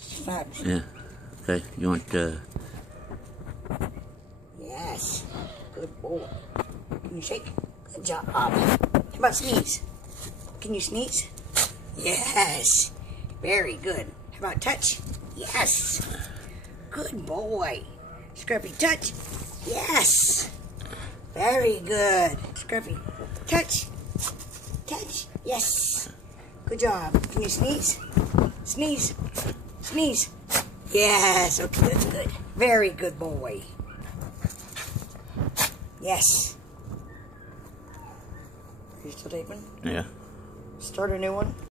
Snaps. Yeah. Okay. You want Yes. Good boy. Can you shake? Good job. How about sneeze? Can you sneeze? Yes. Very good. How about touch? Yes. Good boy. Scruffy, touch? Yes. Very good. Scruffy, touch? Touch? Yes. Good job. Can you sneeze? Sneeze. Sneeze. Yes. Okay, that's good. Very good boy. Yes. Are you still taping? Yeah. Start a new one.